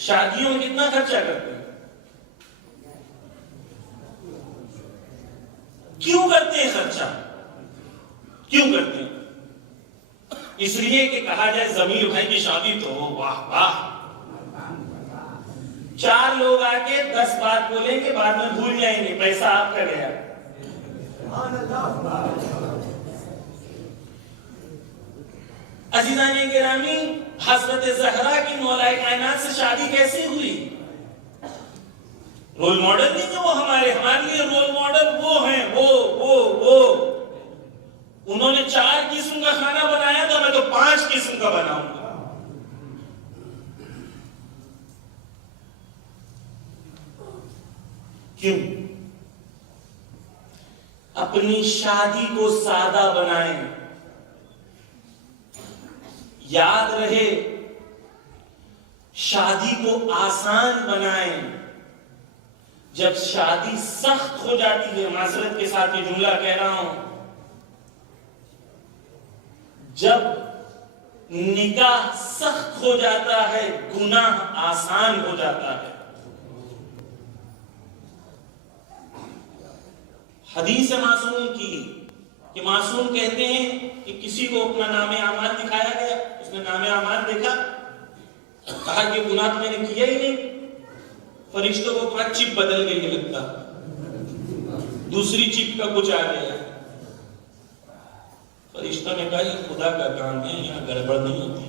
شادیوں میں کتنا خرچہ کرتے ہیں؟ کیوں کرتے ہیں خرچہ؟ کیوں کرتے ہیں؟ اس لیے کہ کہا جائے ضمیر بھائی کی شادی تو واہ واہ، 4 لوگ آ کے 10 بات بولیں گے، بعد میں بھول جائیں گے، پیسہ آپ کا گیا۔ عزیزان گرامی، حضرت زہرا کی مولا کائنات سے شادی کیسے ہوئی؟ رول ماڈل نہیں کہ وہ ہمارے لیے رول ماڈل وہ ہیں، وہ انہوں نے 4 قسم کا کھانا بنایا تھا، میں تو 5 قسم کا بناؤں گا۔ کیوں؟ اپنی شادی کو سادہ بنائیں، یاد رہے شادی کو آسان بنائیں۔ جب شادی سخت ہو جاتی ہے، معذرت کے ساتھ یہ جملہ کہہ رہا ہوں، جب نکاح سخت ہو جاتا ہے، گناہ آسان ہو جاتا ہے۔ حدیث معصوم کی کہ معصوم کہتے ہیں کہ کسی کو اپنا نام اعمال دکھایا گیا، اس نے نام اعمال دیکھا، کہا کہ گناہ تو میں نے کیا ہی نہیں۔ فرشتوں کو کہا چپ بدل گئی ہے لگتا، دوسری چپ کا کچھ آ گیا۔ فرشتوں نے کہا یہ خدا کا کام ہے، یہاں گڑبڑ نہیں ہوتی۔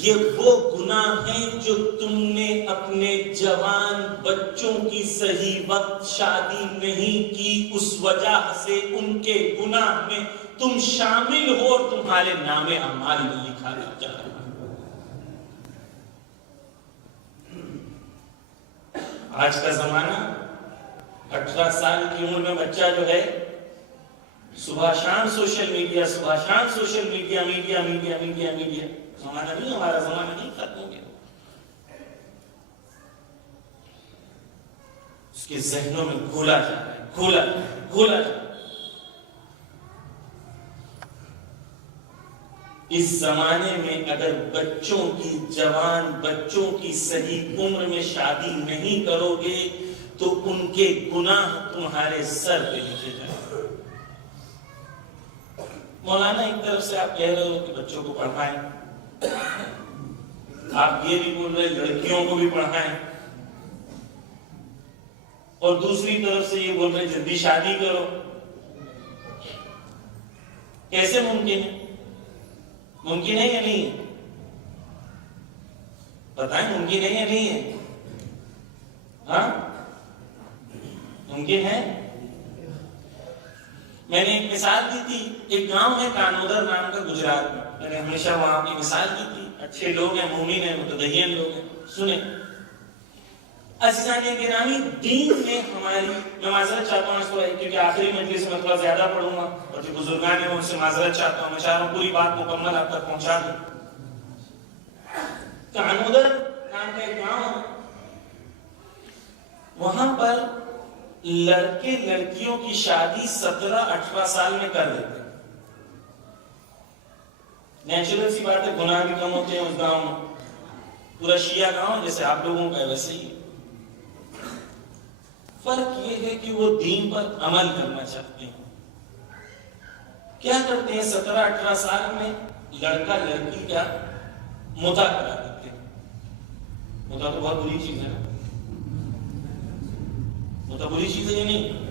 یہ وہ گناہ ہیں جو تم نے اپنے جوان بچوں کی صحیح وقت شادی نہیں کی، اس وجہ سے ان کے گناہ میں تم شامل ہو اور تمہارے نام اعمال میں لکھا جا رہا ہے۔ آج کا زمانہ 18 سال کی عمر میں بچہ جو ہے صبح شام سوشل میڈیا، صبح شام social media, media media media media. زمانہ نہیں، ہمارا زمانہ نہیں، ختم ہو گیا۔ اس کے ذہنوں میں گھولا جا رہا ہے، گھولا جا رہا ہے۔ اس زمانے میں اگر بچوں کی، جوان بچوں کی صحیح عمر میں شادی نہیں کرو گے تو ان کے گناہ تمہارے سر پہ لکھے جائیں۔ مولانا ایک طرف سے آپ کہہ رہے ہو کہ بچوں کو پڑھائیں، آپ یہ بھی بول رہے لڑکیوں کو بھی پڑھائیں، اور دوسری طرف سے یہ بول رہے جلدی شادی کرو۔ کیسے ممکن ہے؟ ممکن ہے یا نہیں ہے؟ بتائیں، ممکن ہے یا نہیں ہے؟ ہاں ممکن ہے۔ میں نے ایک مثال دی تھی، ایک گاؤں ہے کانودر نام کا گجرات میں نے ہمیشہ وہاں کی مثال دی تھی۔ اچھے لوگ ہیں، مومن ہیں، متدین لوگ ہیں۔ سنیں عزیزان گرامی، دین میں ہماری، میں معذرت چاہتا ہوں اس کو کیونکہ آخری مجلس میں تھوڑا زیادہ پڑھوں گا، اور جو بزرگان ہیں ان سے معذرت چاہتا ہوں، میں چاہ رہا ہوں پوری بات مکمل آپ تک پہنچا دوں۔ کانودر نام کا ایک گاؤں ہے، وہاں پر لڑکے لڑکیوں کی شادی 17-18 سال میں کر دیتے ہیں۔ نیچرل سی بات ہے، گناہ بھی کم ہوتے ہیں اس گاؤں میں۔ پورا شیعہ گاؤں جیسے آپ لوگوں کا ہے ویسے ہی۔ فرق یہ ہے کہ وہ دین پر عمل کرنا چاہتے ہیں۔ کیا کرتے ہیں؟ 17-18 سال میں لڑکا لڑکی کا متا کرا دیتے ہیں۔ متا تو بہت بری چیز ہے نا، متا بری چیز ہے یا نہیں؟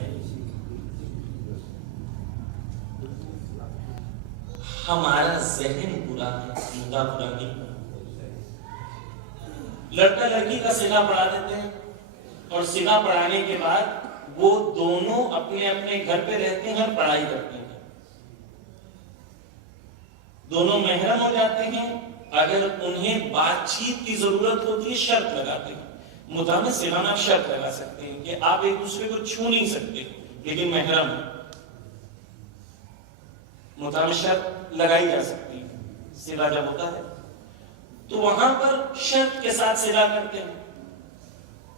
ہمارا ذہن برا ہے، متا برا نہیں۔ لڑکا لڑکی کا سلا پڑھا دیتے ہیں، اور سلا پڑھانے کے بعد وہ دونوں اپنے اپنے گھر پہ رہتے ہیں اور پڑھائی کرتے ہیں۔ دونوں محرم ہو جاتے ہیں، اگر انہیں بات چیت کی ضرورت ہوتی ہے شرط لگاتے ہیں۔ متا میں سلا میں آپ شرط لگا سکتے ہیں کہ آپ ایک دوسرے کو چھو نہیں سکتے، لیکن محرم ہے، متا میں شرط لگائی جا سکتی ہے۔ سلا جب ہوتا ہے تو وہاں پر شرط کے ساتھ سلا کرتے ہیں،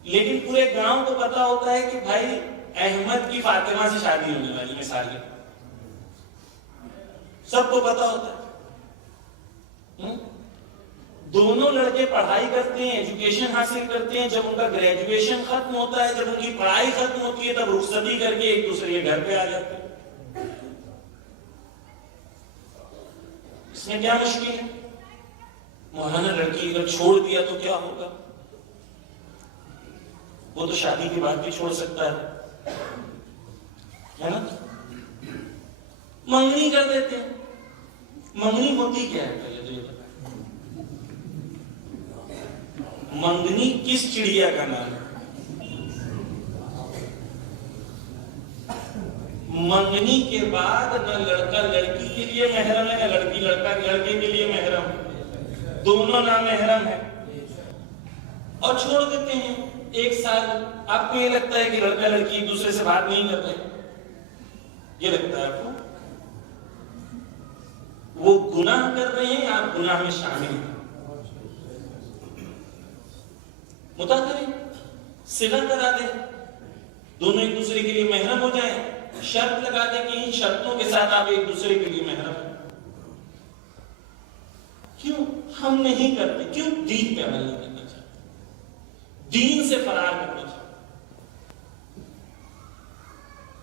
لیکن پورے گاؤں کو پتا ہوتا ہے کہ بھائی احمد کی فاطمہ سے شادی ہونے والی، مثال ہے، سب کو پتا ہوتا ہے۔ دونوں لڑکے پڑھائی کرتے ہیں، ایجوکیشن حاصل کرتے ہیں. جب ان کا گریجویشن ختم ہوتا ہے، جب ان کی پڑھائی ختم ہوتی ہے، تب رخصتی کر کے ایک دوسرے کے گھر پہ آ جاتے ہیں. اس میں کیا مشکل ہے؟ مولانا لڑکی اگر چھوڑ دیا تو کیا ہوگا؟ وہ تو شادی کے بعد بھی چھوڑ سکتا ہے نا؟ منگنی کر دیتے ہیں. منگنی ہوتی کیا ہے پہلے تو یہ بتائیں. منگنی کس چڑیا کا نام ہے؟ منگنی کے بعد نہ لڑکا لڑکی کے لیے محرم ہے، نہ لڑکی لڑکا لڑکے کے لیے محرم ہے. دونوں نامحرم ہیں اور چھوڑ دیتے ہیں 1 سال. آپ کو یہ لگتا ہے کہ لڑکا لڑکی ایک دوسرے سے بات نہیں کرتے؟ یہ لگتا ہے آپ کو؟ وہ گناہ کر رہے ہیں، آپ گناہ میں شامل ہیں. متا کریں، صلح کرا دیں، دونوں ایک دوسرے کے لیے محرم ہو جائیں. شرط لگا دیں کہ ان شرطوں کے ساتھ آپ ایک دوسرے کے لیے محرم ہیں. کیوں ہم نہیں کرتے؟ کیوں دین پہ عمل نہیں کرنا چاہتے؟ دین سے فرار کرنا چاہتے؟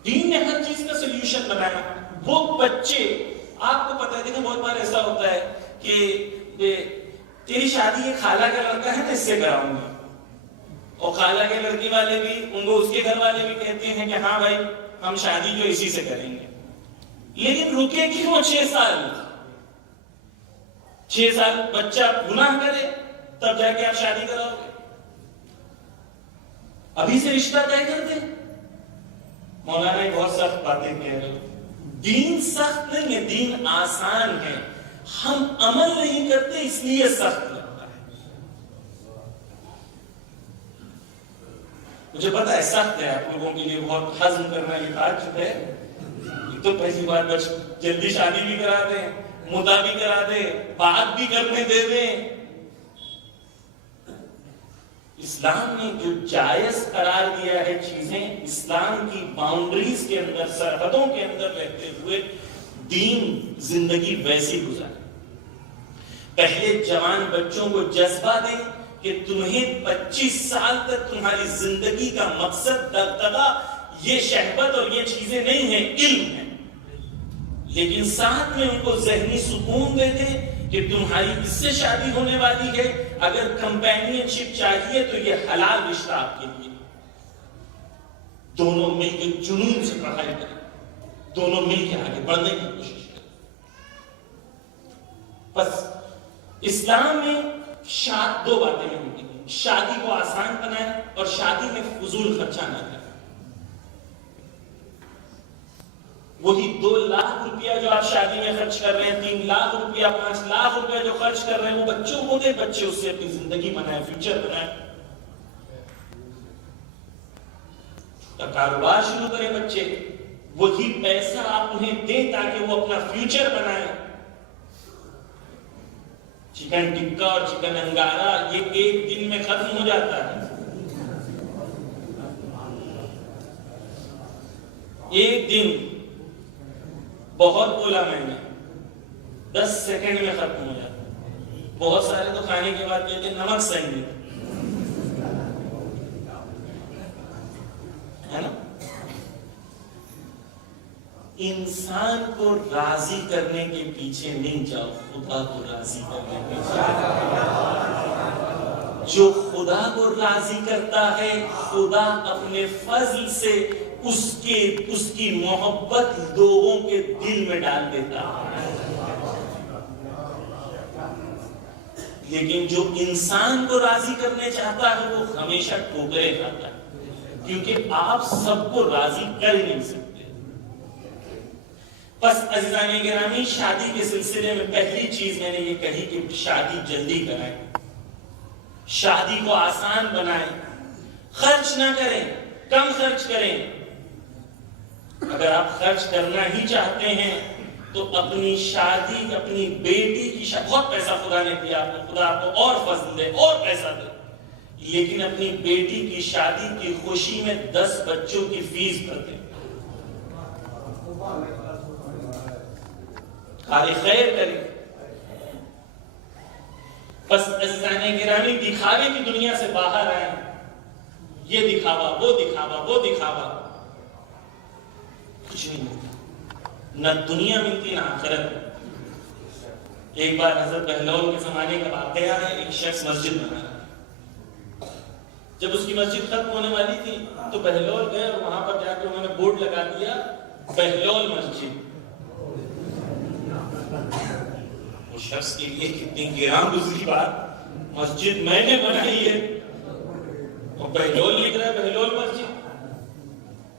دین نے ہر چیز کا سولوشن بنایا. وہ بچے، آپ کو پتہ ہے، دیکھیں بہت بار ایسا ہوتا ہے کہ تیری شادی یہ خالہ کا لڑکا ہے نا، اس سے کراؤں گا. اور خالہ کے لڑکی والے بھی، ان کو اس کے گھر والے بھی کہتے ہیں کہ ہاں بھائی ہم شادی جو اسی سے کریں گے. لیکن رکے کیوں 6 سال؟ 6 سال بچہ گناہ کرے تب جا کے آپ شادی کراؤ گے؟ ابھی سے رشتہ طے کر دیں. مولانا بہت سخت باتیں کہہ رہے ہو. دین سخت نہیں ہے، دین آسان ہے. ہم عمل نہیں کرتے اس لیے سخت لگتا ہے. مجھے پتا ہے سخت ہے آپ لوگوں کے لیے، بہت ہضم کرنا یہ تعجب ہے. تو پہلی بار بچ جلدی شادی بھی کرا دیں، مدعا بھی کرا دیں، بات بھی کرنے دے دیں. اسلام نے جو جائز قرار دیا ہے چیزیں، اسلام کی باؤنڈریز کے اندر، سرحدوں کے اندر رہتے ہوئے دین زندگی ویسی گزارے. پہلے جوان بچوں کو جذبہ دیں کہ تمہیں 25 سال تک تمہاری زندگی کا مقصد دغدغہ یہ شہوت اور یہ چیزیں نہیں ہیں، علم ہے. لیکن ساتھ میں ان کو ذہنی سکون دے دیں کہ تمہاری اس سے شادی ہونے والی ہے، اگر کمپینین شپ چاہیے تو یہ حلال رشتہ آپ کے لیے. دونوں مل کے جنون سے پڑھائی کریں، دونوں مل کے آگے بڑھنے کی کوشش کریں. بس اسلام میں 2 باتیں ہوتی ہیں: شادی کو آسان بنائیں اور شادی میں فضول خرچہ نہ کریں. وہی 2 لاکھ روپیہ جو آپ شادی میں خرچ کر رہے ہیں، 3 لاکھ روپیہ، 5 لاکھ روپیہ جو خرچ کر رہے ہیں، وہ بچوں کو دیں. بچے اس سے اپنی زندگی بنائیں، فیوچر بنائیں. کاروبار شروع کریں بچے، وہی پیسہ آپ انہیں دیں تاکہ وہ اپنا فیوچر بنائیں. چکن ٹکا اور چکن انگارہ یہ ایک دن میں ختم ہو جاتا ہے. ایک دن بہت بولا میں نے، 10 سیکنڈ میں ختم ہو جاتا ہے. بہت سارے تو کھانے کے بعد کہتے ہیں نمک صحیح نہیں ہے نا. انسان کو راضی کرنے کے پیچھے نہیں جاؤ، خدا کو راضی کرنے کے پیچھے. جو خدا کو راضی کرتا ہے، خدا اپنے فضل سے اس کی محبت لوگوں کے دل میں ڈال دیتا ہے. لیکن جو انسان کو راضی کرنے چاہتا ہے وہ ہمیشہ ٹھوکریں کھاتا ہے، کیونکہ آپ سب کو راضی کر نہیں سکتے. بس عزیزان گرامی، شادی کے سلسلے میں پہلی چیز میں نے یہ کہی کہ شادی جلدی کرائیں، شادی کو آسان بنائیں، خرچ نہ کریں، کم خرچ کریں. اگر آپ خرچ کرنا ہی چاہتے ہیں تو اپنی شادی، اپنی بیٹی کی شادی، بہت پیسہ خدا نے دیا آپ کو، خدا آپ کو اور فضل دے اور پیسہ دے، لیکن اپنی بیٹی کی شادی کی خوشی میں 10 بچوں کی فیس بھر دیں. خیر کریں. بس عزیزان گرامی دکھاوے کی دنیا سے باہر آئے، یہ دکھاوا وہ دکھاوا وہ دکھاوا، کچھ نہیں ملتا، نہ دنیا ملتی نہ آخرت میں۔ ایک بار حضرت بہلول کے زمانے کا واقعہ ہے، ایک شخص مسجد بنا رہا ہے، جب اس کی مسجد ختم ہونے والی تھی تو بہلول گئے اور وہاں پر جا کے انہوں نے بورڈ لگا دیا بہلول مسجد۔ اس شخص کے لیے کتنی گراں گزری بات، مسجد میں نے بنائی ہے اور بہلول لکھ رہا ہے بہلول مسجد۔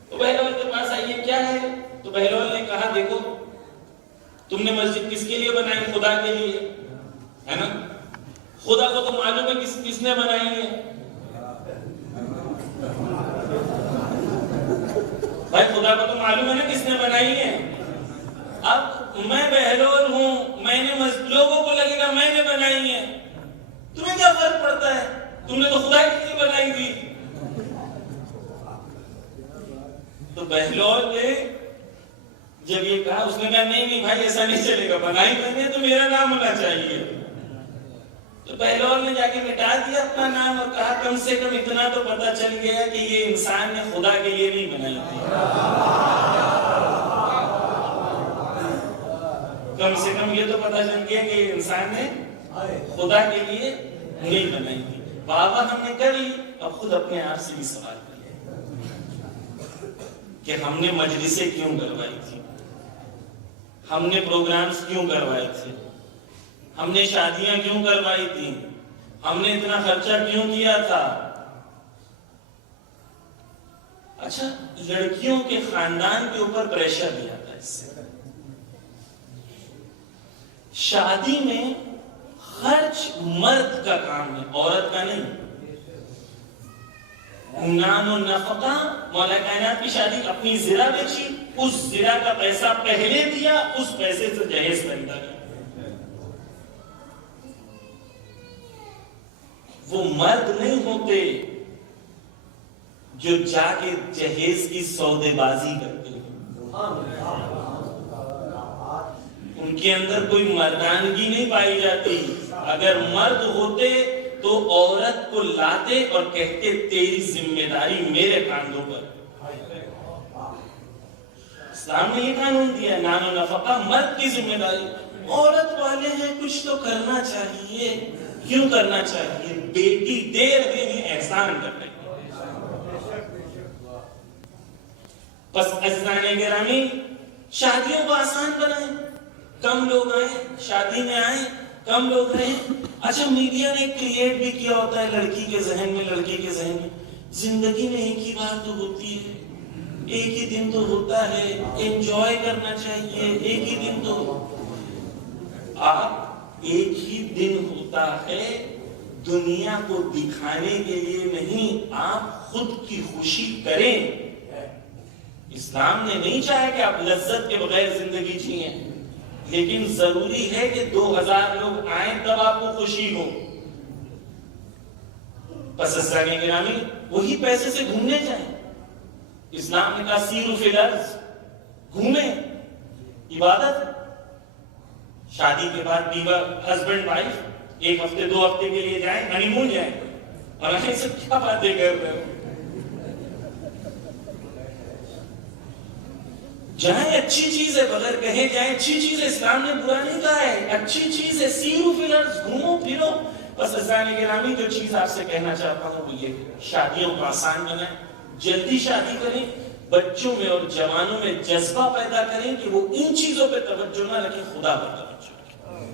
تو بہلول کے پاس آئیے کیا ہے، تو بہلول نے کہا دیکھو تم نے مسجد کس کے لیے بنائی، خدا کے لیے ہے نا، خدا کو تو معلوم ہے کس نے بنائی ہے، بھائی خدا کو تو معلوم ہے نا کس نے بنائی ہے۔ اب میں بہلول ہوں، میں نے لوگوں کو لگے گا میں نے بنائی ہے، تمہیں کیا فرق پڑتا ہے، تم نے تو خدا کے لیے بنائی تھی۔ تو بہلول نے جب یہ کہا، اس نے کہا نہیں بھائی ایسا نہیں چلے گا، بنائی میں نے تو میرا نام ہونا چاہیے۔ تو بہلول نے جا کے مٹا دیا اپنا نام اور کہا کم سے کم اتنا تو پتہ چل گیا کہ یہ انسان نے خدا کے لیے نہیں بنائی تھی، کم سے کم یہ تو پتہ چل گیا کہ یہ انسان نے خدا کے لیے نہیں بنائی تھی۔ بابا ہم نے کر لی، اب خود اپنے آپ سے بھی سوال کر کہ ہم نے مجلسیں کیوں کروائی تھی، ہم نے پروگرامز کیوں کروائے تھے، ہم نے شادیاں کیوں کروائی تھی، ہم نے اتنا خرچہ کیوں کیا تھا۔ اچھا لڑکیوں کے خاندان کے اوپر پریشر بھی آتا ہے اس سے۔ شادی میں خرچ مرد کا کام ہے، عورت کا نہیں۔ نان و نفقہ، مولا کائنات کی شادی اپنی زرہ بیچی، اس زرہ کا پیسہ پہلے دیا، اس پیسے سے جہیز خریدا گیا۔ وہ مرد نہیں ہوتے جو جا کے جہیز کی سودے بازی کرتے ہیں، ان کے اندر کوئی مردانگی نہیں پائی جاتی۔ اگر مرد ہوتے تو عورت کو لاتے اور کہتے تیری ذمہ داری میرے کاندھوں پر۔ اسلام نے یہ قانون دیا، نان و نفقہ مرد کی ذمہ داری، عورت والے ہیں کچھ تو کرنا چاہیے۔ کیوں کرنا چاہیے؟ بیٹی دے رہے ہیں، احسان کر رہے ہیں۔ بس عزیزان گرامی شادیوں کو آسان بنائیں، کم لوگ آئیں شادی میں، آئیں کم لوگ رہیں۔ اچھا میڈیا نے کریٹ بھی کیا ہوتا ہے لڑکی کے ذہن میں، لڑکی کے ذہن میں، زندگی میں ایک ہی بار تو ہوتی ہے، ایک ہی دن تو ہوتا ہے، انجوائے کرنا چاہیے، ایک ہی دن تو۔ آپ ایک ہی دن ہوتا ہے، دنیا کو دکھانے کے لیے نہیں، آپ خود کی خوشی کریں۔ اسلام نے نہیں چاہا کہ آپ لذت کے بغیر زندگی جئیں، لیکن ضروری ہے کہ 2000 لوگ آئیں تب آپ کو خوشی ہو۔ پس عزیزان گرامی وہی پیسے سے گھومنے جائیں۔ اسلام نے کہا سیروا فی الارض، گھومیں، عبادت۔ شادی کے بعد بیوہ ہسبینڈ وائف ایک ہفتے 2 ہفتے کے لیے جائیں، ہنی مون جائیں، اور ہمیں سب کیا باتیں کر رہے ہو، جائیں، اچھی چیز ہے، بغیر کہے جائیں، اچھی چیز ہے، اسلام نے برا نہیں کہا ہے، اچھی چیز ہے، سیروا فی الارض، گھومو پھرو۔ بس عزیزان گرامی جو چیز آپ سے کہنا چاہتا ہوں وہ یہ، شادیوں کو آسان بنائیں، جلدی شادی کریں، بچوں میں اور جوانوں میں جذبہ پیدا کریں کہ وہ ان چیزوں پہ توجہ نہ رکھیں، خدا پر توجہ رکھیں۔